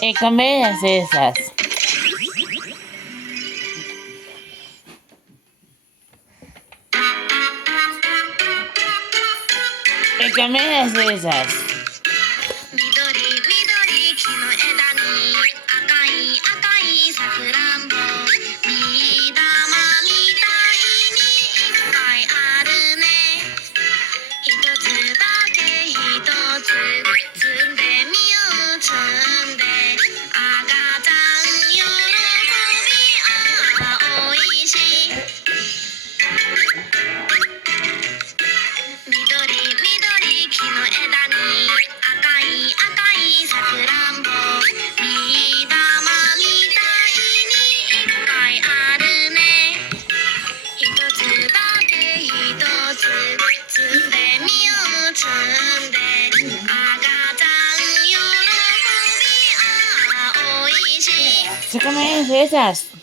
Comedias esas. Comedias esas. 緑緑木の枝に赤い赤いさくらんぼビー玉みたいにいっぱいあるね一つだけ一つ摘んでみよう摘んで赤ちゃん喜びああおいしい緑緑木の枝に赤い赤いさくらんぼビー玉みたいにいっぱいあるね一つだけ一つ摘んでみよう摘んで赤ちゃん喜びああおいしい Comedias esas.